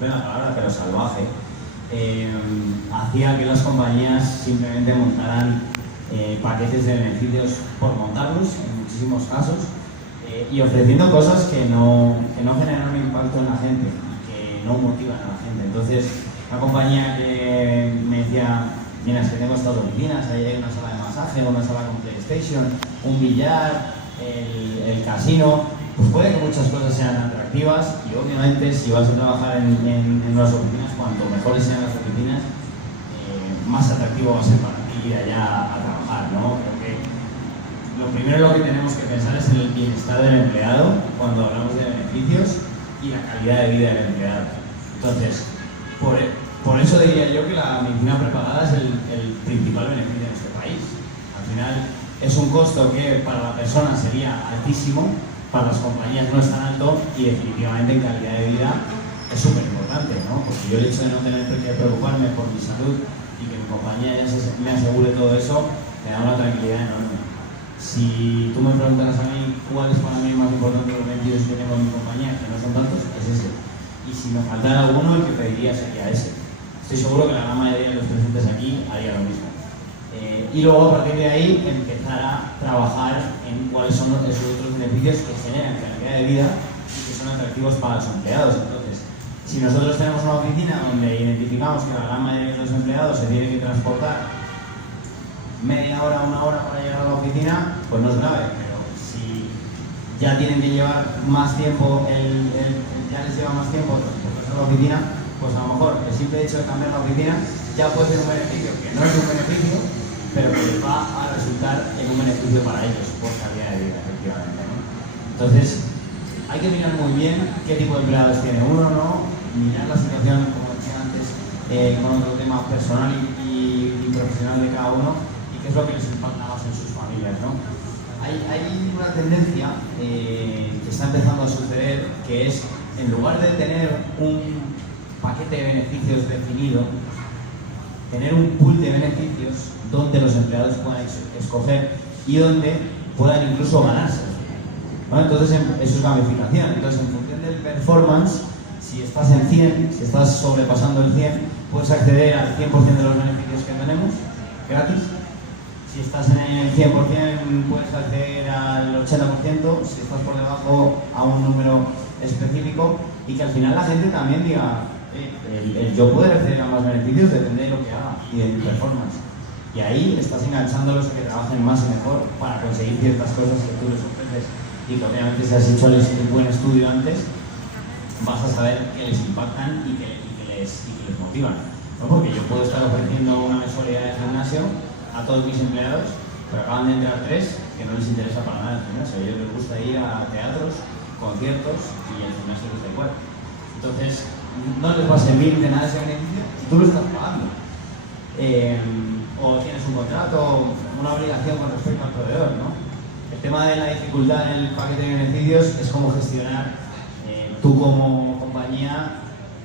disculpen la palabra, pero salvaje, hacía que las compañías simplemente montaran paquetes de beneficios por montarlos, en muchísimos casos, y ofreciendo cosas que no generan un impacto en la gente, que no motivan a la gente. Entonces, una compañía que me decía, mira, es que tengo estas oficinas, ahí hay una sala de masaje, una sala con PlayStation, un billar, el casino, pues puede que muchas cosas sean atractivas y obviamente si vas a trabajar en unas oficinas, cuanto mejores sean las oficinas, más atractivo va a ser para ti ir allá a trabajar, ¿no? Creo que lo primero en lo que tenemos que pensar es en el bienestar del empleado cuando hablamos de beneficios y la calidad de vida del empleado. Entonces, por eso diría yo que la medicina prepagada es el principal beneficio en este país. Al final es un costo que para la persona sería altísimo, para las compañías no es tan alto y definitivamente en calidad de vida es súper importante, ¿no? Porque yo el hecho de no tener que preocuparme por mi salud y que mi compañía ya me asegure todo eso, me da una tranquilidad enorme. Si tú me preguntas a mí cuál es para mí más importante los beneficios que tengo en mi compañía, que no son tantos, es ese. Y si me faltara alguno, el que pediría sería ese. Estoy seguro que la gran mayoría de los presentes aquí haría lo mismo. Y luego a partir de ahí empezar a trabajar en cuáles son esos otros beneficios que generan calidad de vida y que son atractivos para los empleados. Entonces, si nosotros tenemos una oficina donde identificamos que la gran mayoría de los empleados se tienen que transportar media hora, una hora para llegar a la oficina, pues no es grave, pero si ya tienen que llevar más tiempo, ya les lleva más tiempo transportarse a la oficina, pues a lo mejor el simple hecho de cambiar la oficina ya puede ser un beneficio, que no es un beneficio, pero que les va a resultar en un beneficio para ellos, por calidad de vida, efectivamente, ¿no? Entonces, hay que mirar muy bien qué tipo de empleados tiene uno, ¿no? Mirar la situación, como decía antes, con otro tema personal y profesional de cada uno, y qué es lo que les impacta más en sus familias, ¿no? Hay una tendencia que está empezando a suceder, que es, en lugar de tener un paquete de beneficios definido, tener un pool de beneficios donde los empleados puedan escoger y donde puedan incluso ganarse. ¿Vale? Entonces, eso es gamificación. Entonces, en función del performance, si estás en 100, si estás sobrepasando el 100, puedes acceder al 100% de los beneficios que tenemos, gratis. Si estás en el 100%, puedes acceder al 80%, si estás por debajo, a un número específico, y que al final la gente también diga, el yo poder acceder a más beneficios depende de lo que haga y de mi performance. Y ahí estás enganchándolos a que trabajen más y mejor para conseguir ciertas cosas que tú les ofreces y que obviamente si has hecho un buen estudio antes, vas a saber que les impactan y que les motivan, ¿no? Porque yo puedo estar ofreciendo una mensualidad de gimnasio a todos mis empleados, pero acaban de entrar 3 que no les interesa para nada el gimnasio. A ellos les gusta ir a teatros, conciertos y el gimnasio les da igual. Entonces, no les va a servir de nada ese beneficio si tú lo estás pagando. O tienes un contrato, una obligación con respecto al proveedor, ¿no? El tema de la dificultad en el paquete de beneficios es cómo gestionar tú como compañía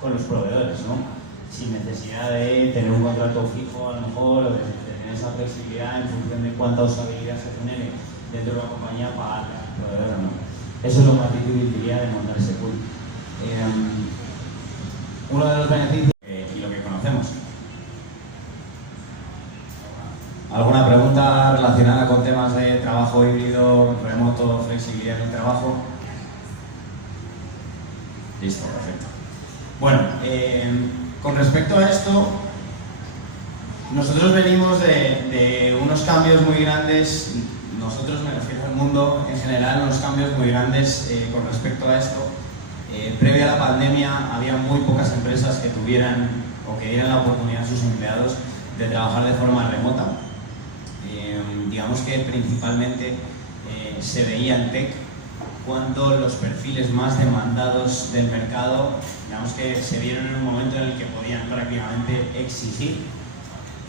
con los proveedores, ¿no? Sin necesidad de tener un contrato fijo a lo mejor, o de tener esa flexibilidad en función de cuánta usabilidad se genere dentro de la compañía para el proveedor o no. Eso es lo más difícil, diría, de montar ese pool. Uno de los beneficios y lo que conocemos. ¿Alguna pregunta relacionada con temas de trabajo híbrido, remoto, flexibilidad en el trabajo? Listo, perfecto. Bueno, con respecto a esto, nosotros venimos de unos cambios muy grandes, nosotros, me refiero al mundo en general, unos cambios muy grandes con respecto a esto. Previo a la pandemia había muy pocas empresas que tuvieran o que dieran la oportunidad a sus empleados de trabajar de forma remota. Digamos que principalmente se veía en tech cuando los perfiles más demandados del mercado, digamos que se vieron en un momento en el que podían prácticamente exigir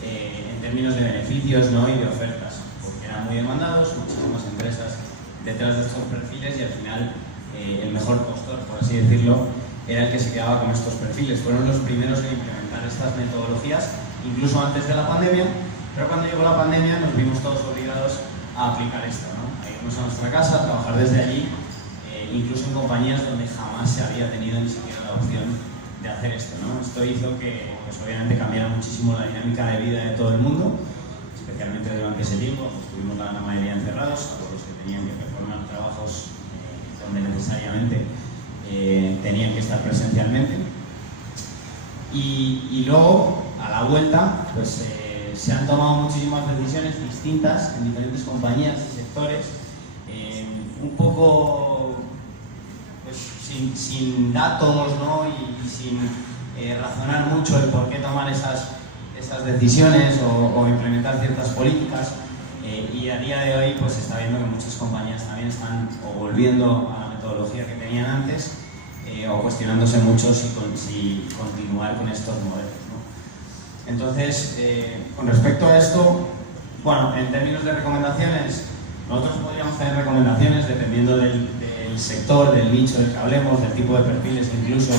en términos de beneficios, ¿no? Y de ofertas, porque eran muy demandados, muchísimas empresas detrás de estos perfiles y al final el mejor postor, por así decirlo, era el que se quedaba con estos perfiles. Fueron los primeros en implementar estas metodologías, incluso antes de la pandemia, pero cuando llegó la pandemia nos vimos todos obligados a aplicar esto, ¿no? A irnos a nuestra casa, a trabajar desde allí, incluso en compañías donde jamás se había tenido ni siquiera la opción de hacer esto, ¿no? Esto hizo que, pues, obviamente cambiara muchísimo la dinámica de vida de todo el mundo, especialmente durante ese tiempo. Estuvimos la mayoría encerrados, a los que tenían que performar trabajos donde necesariamente tenían que estar presencialmente. Y luego, a la vuelta, pues se han tomado muchísimas decisiones distintas en diferentes compañías y sectores, un poco pues, sin datos, ¿no? y sin razonar mucho el por qué tomar esas decisiones o implementar ciertas políticas. Y a día de hoy pues se está viendo que muchas compañías también están o volviendo a la metodología que tenían antes o cuestionándose mucho si continuar con estos modelos, ¿no? Entonces, con respecto a esto, bueno, en términos de recomendaciones, nosotros podríamos tener recomendaciones dependiendo del sector, del nicho del que hablemos, del tipo de perfiles incluso,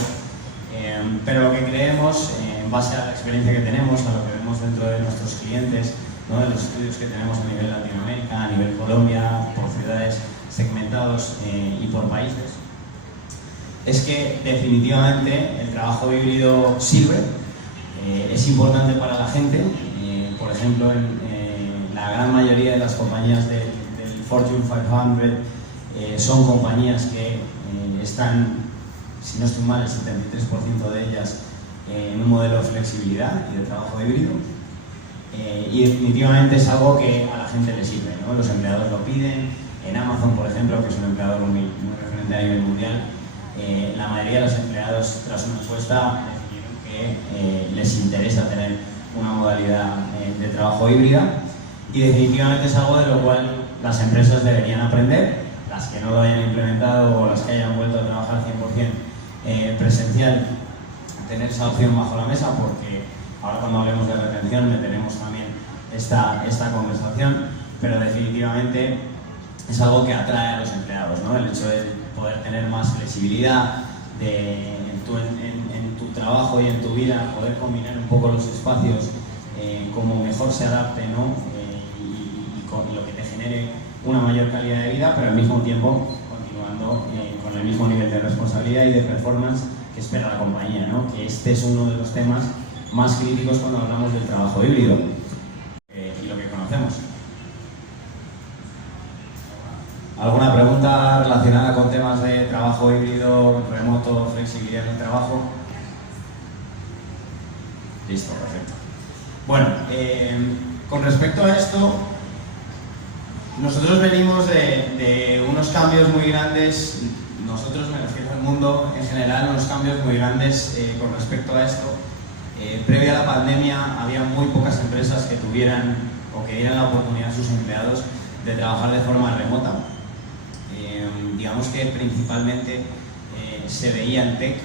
pero lo que creemos, en base a la experiencia que tenemos, a lo que vemos dentro de nuestros clientes, ¿no? De los estudios que tenemos a nivel Latinoamérica, a nivel Colombia, por ciudades segmentados y por países, es que definitivamente el trabajo híbrido sirve, es importante para la gente. Por ejemplo, en la gran mayoría de las compañías del Fortune 500 son compañías que están, si no estoy mal, el 73% de ellas en un modelo de flexibilidad y de trabajo híbrido. Y definitivamente es algo que a la gente le sirve, ¿no? Los empleados lo piden. En Amazon, por ejemplo, que es un empleador muy referente a nivel mundial, la mayoría de los empleados, tras una encuesta, decidieron que les interesa tener una modalidad de trabajo híbrida, y definitivamente es algo de lo cual las empresas deberían aprender, las que no lo hayan implementado o las que hayan vuelto a trabajar 100% presencial, tener esa opción bajo la mesa, porque ahora cuando hablemos de retención meteremos también esta conversación, pero definitivamente es algo que atrae a los empleados, ¿no? El hecho de poder tener más flexibilidad en tu trabajo y en tu vida, poder combinar un poco los espacios como mejor se adapte, ¿no? Y lo que te genere una mayor calidad de vida, pero al mismo tiempo continuando con el mismo nivel de responsabilidad y de performance que espera la compañía, ¿no? Que este es uno de los temas más críticos cuando hablamos del trabajo híbrido y lo que conocemos. ¿Alguna pregunta relacionada con temas de trabajo híbrido, remoto, flexibilidad en el trabajo? Listo, perfecto. Bueno, con respecto a esto, nosotros venimos de unos cambios muy grandes, nosotros me refiero al mundo en general, unos cambios muy grandes con respecto a esto. Previo a la pandemia había muy pocas empresas que tuvieran o que dieran la oportunidad a sus empleados de trabajar de forma remota. Digamos que principalmente se veía en tech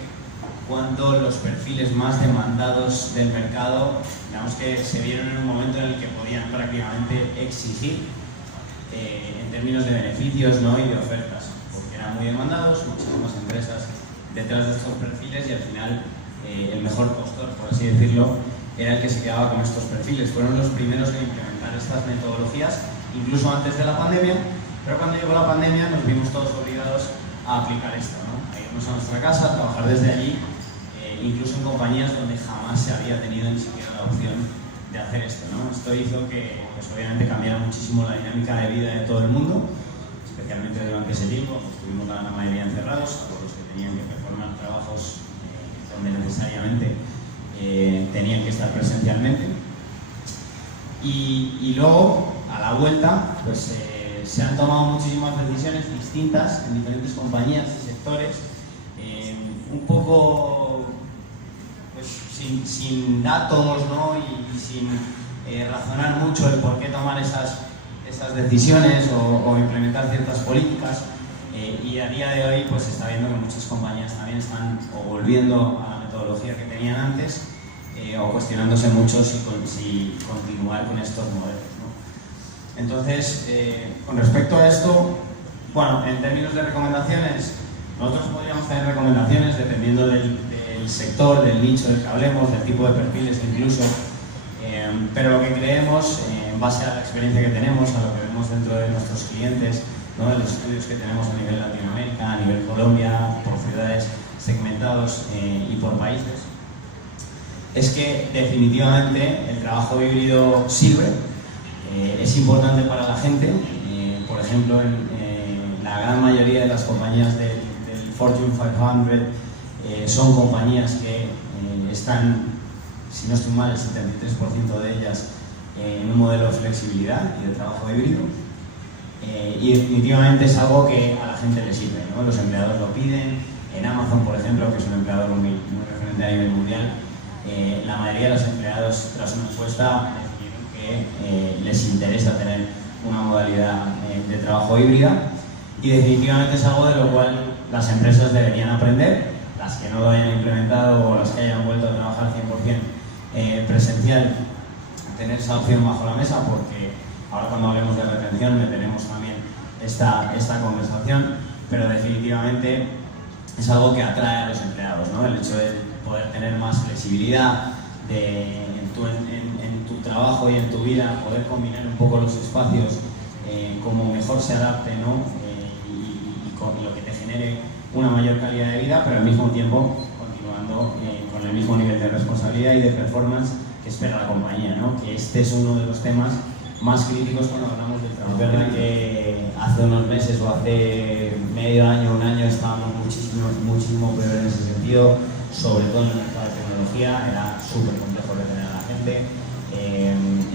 cuando los perfiles más demandados del mercado, digamos que se vieron en un momento en el que podían prácticamente exigir en términos de beneficios, ¿no? Y de ofertas, porque eran muy demandados, muchísimas empresas detrás de estos perfiles, y al final el mejor postor, por así decirlo, era el que se quedaba con estos perfiles. Fueron los primeros en implementar estas metodologías, incluso antes de la pandemia, pero cuando llegó la pandemia nos vimos todos obligados a aplicar esto, ¿no? A irnos a nuestra casa, a trabajar desde allí, incluso en compañías donde jamás se había tenido ni siquiera la opción de hacer esto, ¿no? Esto hizo que, pues, obviamente cambiara muchísimo la dinámica de vida de todo el mundo, especialmente durante ese tiempo. Estuvimos la mayoría encerrados, todos los que tenían que performar trabajos donde necesariamente tenían que estar presencialmente. Y luego, a la vuelta, pues se han tomado muchísimas decisiones distintas en diferentes compañías y sectores, un poco pues, sin datos, ¿no? y sin razonar mucho el por qué tomar esas decisiones o implementar ciertas políticas. Y a día de hoy pues se está viendo que muchas compañías también están o volviendo a la metodología que tenían antes o cuestionándose mucho si continuar con estos modelos, ¿no? Entonces, con respecto a esto, bueno, en términos de recomendaciones, nosotros podríamos tener recomendaciones dependiendo del sector, del nicho del que hablemos, del tipo de perfiles incluso, pero lo que creemos, en base a la experiencia que tenemos, a lo que vemos dentro de nuestros clientes, ¿no? De los estudios que tenemos a nivel Latinoamérica, a nivel Colombia, por ciudades segmentados y por países, es que definitivamente el trabajo híbrido sirve, es importante para la gente. Por ejemplo, en la gran mayoría de las compañías del Fortune 500 son compañías que están, si no estoy mal, el 73% de ellas en un modelo de flexibilidad y de trabajo híbrido. Y definitivamente es algo que a la gente le sirve, ¿no? Los empleados lo piden. En Amazon, por ejemplo, que es un empleador muy referente a nivel mundial, la mayoría de los empleados, tras una encuesta, decidieron que les interesa tener una modalidad de trabajo híbrida, y definitivamente es algo de lo cual las empresas deberían aprender, las que no lo hayan implementado o las que hayan vuelto a trabajar 100% presencial, tener esa opción bajo la mesa, porque ahora cuando hablemos de retención tenemos también esta conversación, pero definitivamente es algo que atrae a los empleados, ¿no? El hecho de poder tener más flexibilidad en tu trabajo y en tu vida, poder combinar un poco los espacios como mejor se adapte, ¿no? Y lo que te genere una mayor calidad de vida, pero al mismo tiempo continuando con el mismo nivel de responsabilidad y de performance que espera la compañía, ¿no? Que este es uno de los temas más críticos cuando hablamos del trabajo. Es verdad que hace unos meses o hace medio año, un año, estábamos muchísimo peor en ese sentido, sobre todo en el mercado de tecnología. Era súper complejo retener a la gente,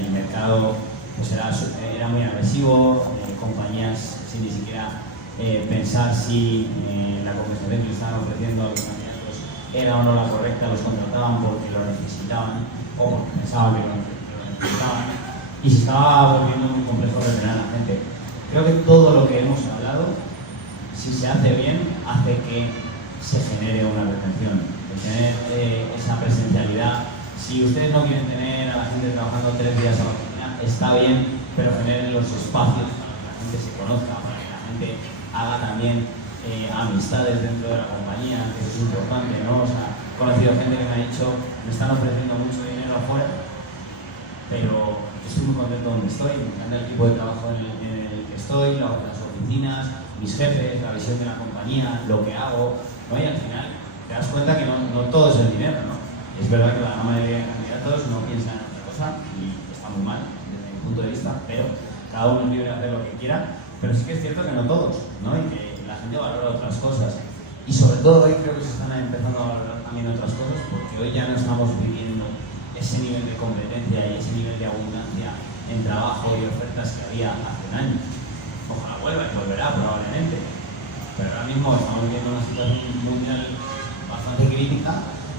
el mercado pues era muy agresivo, compañías sin ni siquiera pensar si la compensación que le estaban ofreciendo a los candidatos era o no la correcta, los contrataban porque lo necesitaban o porque pensaban que lo necesitaban, y se estaba volviendo muy complejo retener a la gente. Creo que todo lo que hemos hablado, si se hace bien, hace que se genere una retención, de tener esa presencialidad. Si ustedes no quieren tener a la gente trabajando 3 días a la oficina, está bien, pero generen los espacios para que la gente se conozca, para que la gente haga también amistades dentro de la compañía, que eso es importante, ¿no? O sea, he conocido gente que me ha dicho, me están ofreciendo mucho dinero afuera, pero estoy muy contento donde estoy, me encanta el tipo de trabajo en el que estoy, las oficinas, mis jefes, la visión de la compañía, lo que hago, ¿no? Y al final te das cuenta que no todo es el dinero, ¿no? Es verdad que la gran mayoría de candidatos no piensan en otra cosa, y está muy mal desde mi punto de vista, pero cada uno es libre de hacer lo que quiera, pero sí que es cierto que no todos, ¿no? Y que la gente valora otras cosas. Y sobre todo hoy creo que se están empezando a valorar también otras cosas, porque hoy ya no estamos viviendo ese nivel de competencia y ese nivel de abundancia en trabajo y ofertas que había hace un año. Ojalá vuelva, y volverá probablemente, pero ahora mismo estamos viviendo una situación mundial bastante crítica,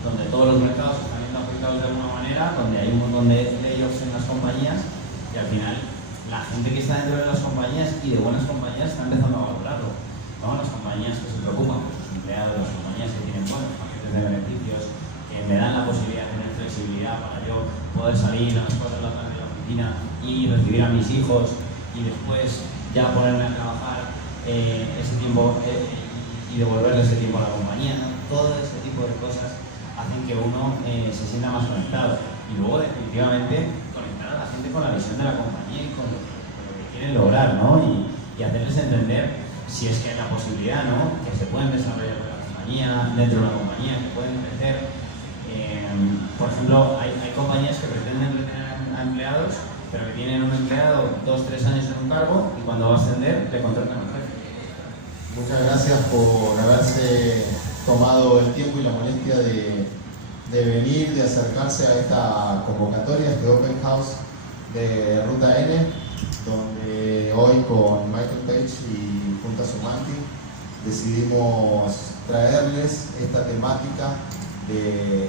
donde todos los mercados están siendo afectados de alguna manera, donde hay un montón de layoffs en las compañías, y al final la gente que está dentro de las compañías y de buenas compañías está empezando a valorarlo, ¿no? Las compañías que se preocupan por sus empleados, las compañías que tienen buenos paquetes de beneficios, que me dan la posibilidad de tener flexibilidad para yo poder salir a las 4 de la tarde de la oficina y recibir a mis hijos y después ya ponerme a trabajar ese tiempo y devolverle ese tiempo a la compañía, ¿no? Todo ese tipo de cosas hacen que uno se sienta más conectado, y luego definitivamente conectar a la gente con la visión de la compañía y con lo que quieren lograr, ¿no? Y hacerles entender, si es que hay la posibilidad, ¿no? Que se pueden desarrollar dentro de la compañía, que pueden crecer. Por ejemplo, hay compañías que pretenden retener a empleados, pero que tienen un empleado 2-3 años en un cargo, y cuando va a ascender le contratan al jefe. Muchas gracias por haberse tomado el tiempo y la molestia de venir, de acercarse a esta convocatoria, este Open House de Ruta N, donde hoy con Michael Page y Junta Sumanti decidimos traerles esta temática de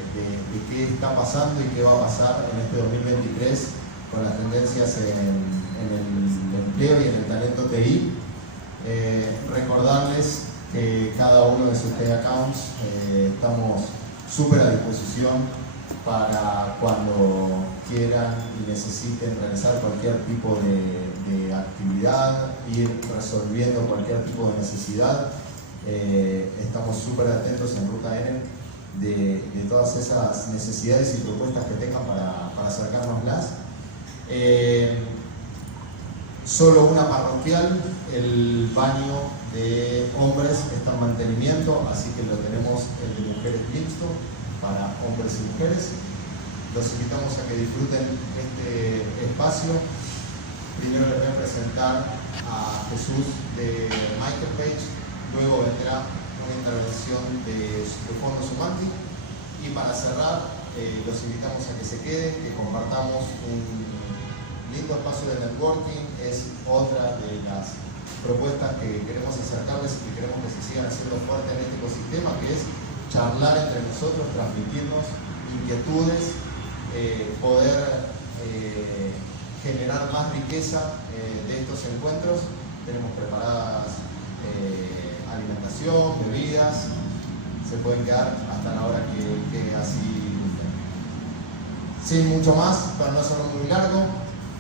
qué está pasando y qué va a pasar en este 2023 con las tendencias en el empleo y en el talento TI. Recordarles que cada uno de sus key accounts estamos súper a disposición para cuando quieran y necesiten realizar cualquier tipo de actividad, ir resolviendo cualquier tipo de necesidad. Estamos súper atentos en Ruta N de todas esas necesidades y propuestas que tengan para acercárnoslas. Solo una parroquial: el baño de hombres está en mantenimiento, así que lo tenemos el de mujeres mixto para hombres y mujeres. Los invitamos a que disfruten este espacio. Primero les voy a presentar a Jesús de Michael Page, luego vendrá una intervención de Fondo Sumanti y para cerrar los invitamos a que se queden, que compartamos un lindo espacio de networking. Es otra de las propuestas que queremos acercarles y que queremos que se sigan haciendo fuerte en este ecosistema, que es charlar entre nosotros, transmitirnos inquietudes, poder generar más riqueza de estos encuentros. Tenemos preparadas alimentación, bebidas, se pueden quedar hasta la hora que así gusten. Sin mucho más, para no hacerlo muy largo,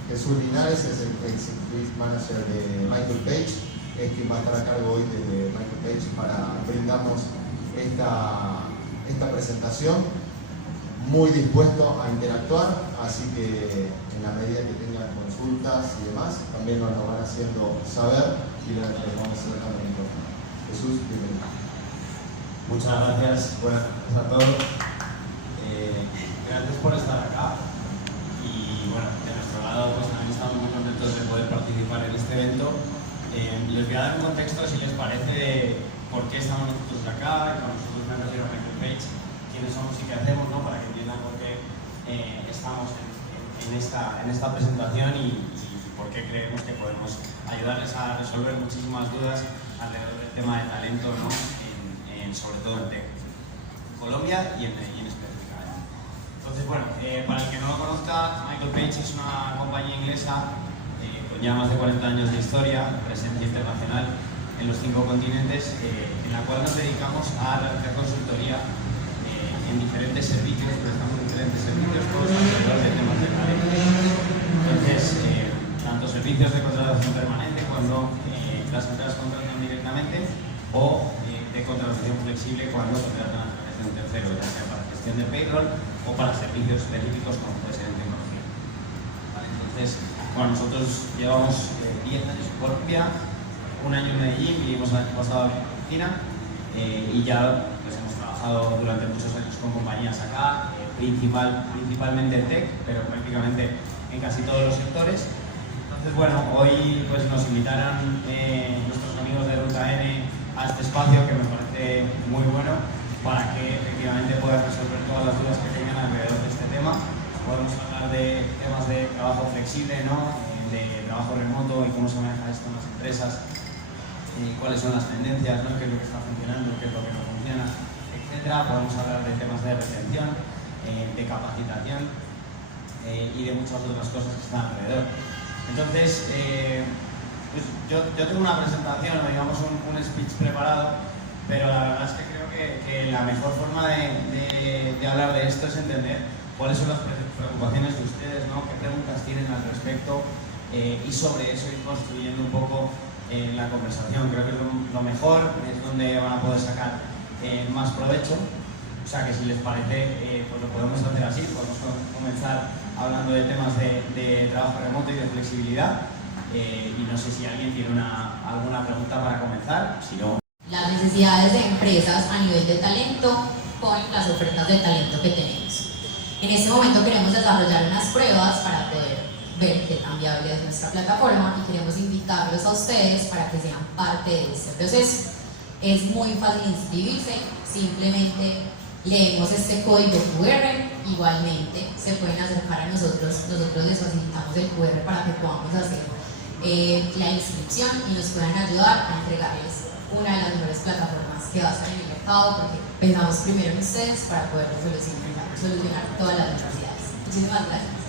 Jesús Linares es el Executive Manager de Michael Page, es quien va a estar a cargo hoy de Michael Page para brindarnos esta presentación. Muy dispuesto a interactuar, así que en la medida que tengan consultas y demás, también nos lo van haciendo saber y les vamos a hacer el micrófono. Jesús, bienvenido. Muchas gracias, buenas tardes a todos. Gracias por estar acá. Y bueno, de nuestro lado pues también estamos muy contentos de poder participar en este evento. Les voy a dar un contexto, si les parece, de por qué estamos nosotros acá, y con nosotros me refiero a Michael Page, quiénes somos y qué hacemos, ¿no? Para que entiendan por qué estamos en esta presentación y por qué creemos que podemos ayudarles a resolver muchísimas dudas alrededor del tema de talento, ¿no? Sobre todo en Tech, Colombia y en Medellín específicamente. Entonces, bueno, para el que no lo conozca, Michael Page es una compañía inglesa con ya más de 40 años de historia, presencia internacional en los 5 continentes, en la cual nos dedicamos a realizar consultoría en diferentes servicios, prestamos diferentes servicios todos alrededor de temas de talento. Entonces, tanto servicios de contratación permanente cuando las empresas contratan directamente o de contratación flexible cuando contratan a través de un tercero, ya sea para gestión de payroll o para servicios específicos como puede ser en tecnología. Vale, entonces, bueno, nosotros llevamos 10 años en Colombia, un año en Medellín, vivimos el año pasado en Argentina y ya pues, hemos trabajado durante muchos años con compañías acá, principalmente en tech, pero prácticamente en casi todos los sectores. Entonces, bueno, hoy pues, nos invitaron nuestros amigos de Ruta N a este espacio que me parece muy bueno para que efectivamente puedan resolver todas las dudas que tengan alrededor de este tema. Podemos hablar de temas de trabajo flexible, ¿no? De trabajo remoto y cómo se maneja esto en las empresas, cuáles son las tendencias, ¿no? Qué es lo que está funcionando, qué es lo que no funciona, etc. Podemos hablar de temas de retención, de capacitación y de muchas otras cosas que están alrededor. Entonces, pues yo tengo una presentación o digamos un speech preparado, pero la verdad es que creo que la mejor forma de hablar de esto es entender cuáles son las preocupaciones de ustedes, ¿no? Qué preguntas tienen al respecto y sobre eso ir construyendo un poco la conversación. Creo que lo mejor es donde van a poder sacar más provecho. O sea que si les parece, pues lo podemos hacer así, podemos comenzar hablando de temas de trabajo remoto y de flexibilidad. Y no sé si alguien tiene alguna pregunta para comenzar, si no... Las necesidades de empresas a nivel de talento con las ofertas de talento que tenemos. En este momento queremos desarrollar unas pruebas para poder ver qué tan viable es nuestra plataforma y queremos invitarlos a ustedes para que sean parte de este proceso. Es muy fácil inscribirse, simplemente leemos este código QR, igualmente se pueden acercar a nosotros les facilitamos el QR para que podamos hacer la inscripción y nos puedan ayudar a entregarles una de las mejores plataformas que va a estar en el mercado, porque pensamos primero en ustedes para poder solucionar todas las necesidades. Muchísimas gracias.